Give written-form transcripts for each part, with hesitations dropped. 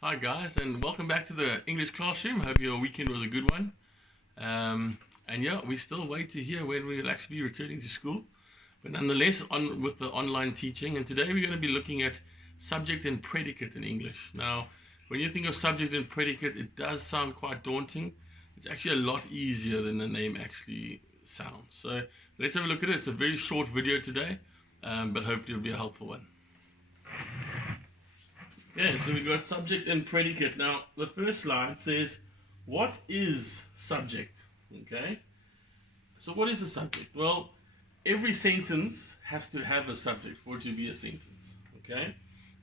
Hi guys, and welcome back to the English classroom. Hope your weekend was a good one. And yeah, we still wait to hear when we'll actually be returning to school. But nonetheless, on with the online teaching, and today we're going to be looking at subject and predicate in English. Now, when you think of subject and predicate, it does sound quite daunting. It's actually a lot easier than the name actually sounds. So let's have a look at it. It's a very short video today, but hopefully it'll be a helpful one. Yeah, so we've got subject and predicate. Now, the first slide says, what is subject? Okay, so what is a subject? Well, every sentence has to have a subject for it to be a sentence. Okay,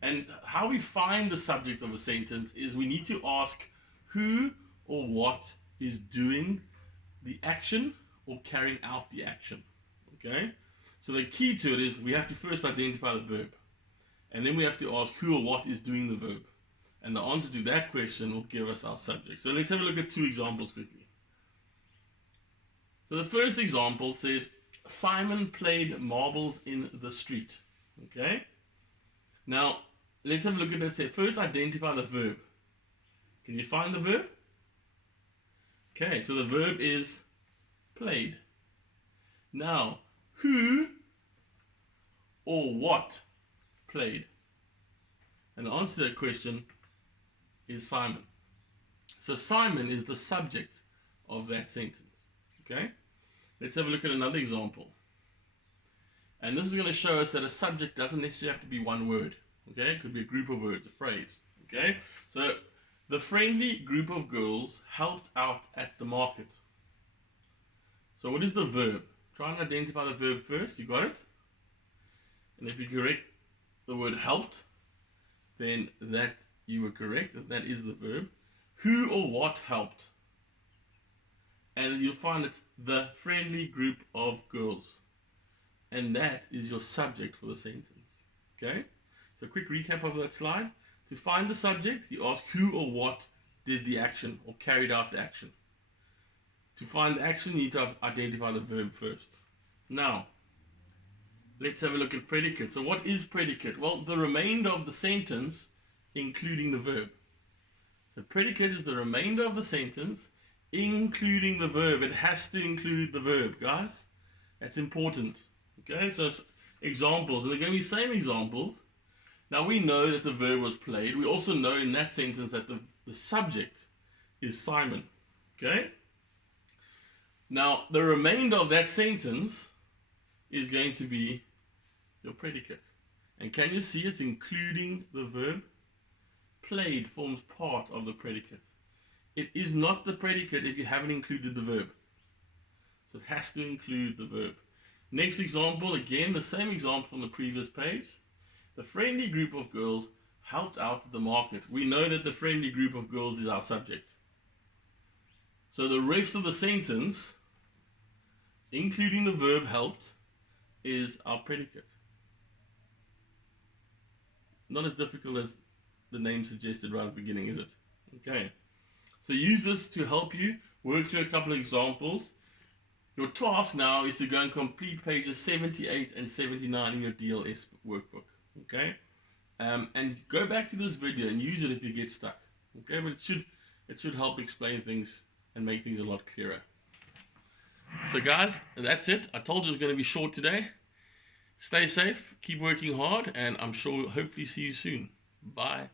and how we find the subject of a sentence is we need to ask who or what is doing the action or carrying out the action. Okay, so the key to it is we have to first identify the verb. And then we have to ask who or what is doing the verb. And the answer to that question will give us our subject. So let's have a look at two examples quickly. So the first example says, Simon played marbles in the street. Okay? Now, let's have a look at that. Say, first identify the verb. Can you find the verb? Okay, so the verb is played. Now, who or what played? And the answer to that question is Simon. So Simon is the subject of that sentence. Okay? Let's have a look at another example. And this is going to show us that a subject doesn't necessarily have to be one word. Okay? It could be a group of words, a phrase. Okay? So the friendly group of girls helped out at the market. So what is the verb? Try and identify the verb first. You got it? And if you correct the word helped, then that you were correct. That is the verb. Who or what helped? And you'll find it's the friendly group of girls. And that is your subject for the sentence. Okay? So a quick recap of that slide. To find the subject, you ask who or what did the action or carried out the action. To find the action, you need to identify the verb first. Now, let's have a look at predicate. So what is predicate? Well, the remainder of the sentence, including the verb. So predicate is the remainder of the sentence, including the verb. It has to include the verb, guys. That's important. Okay, so examples, and they're going to be the same examples. Now we know that the verb was played. We also know in that sentence that the subject is Simon. Okay? Now, the remainder of that sentence is going to be your predicate. And can you see it's including the verb? Played forms part of the predicate. It is not the predicate if you haven't included the verb. So it has to include the verb. Next example, again, the same example from the previous page. The friendly group of girls helped out at the market. We know that the friendly group of girls is our subject. So the rest of the sentence, including the verb helped, is our predicate. Not as difficult as the name suggested right at the beginning, is it? Okay. So use this to help you work through a couple of examples. Your task now is to go and complete pages 78 and 79 in your DLS workbook. Okay. And go back to this video and use it if you get stuck. Okay, but it should help explain things and make things a lot clearer. So guys, that's it. I told you it was going to be short today. Stay safe, keep working hard, and I'm sure hopefully see you soon. Bye.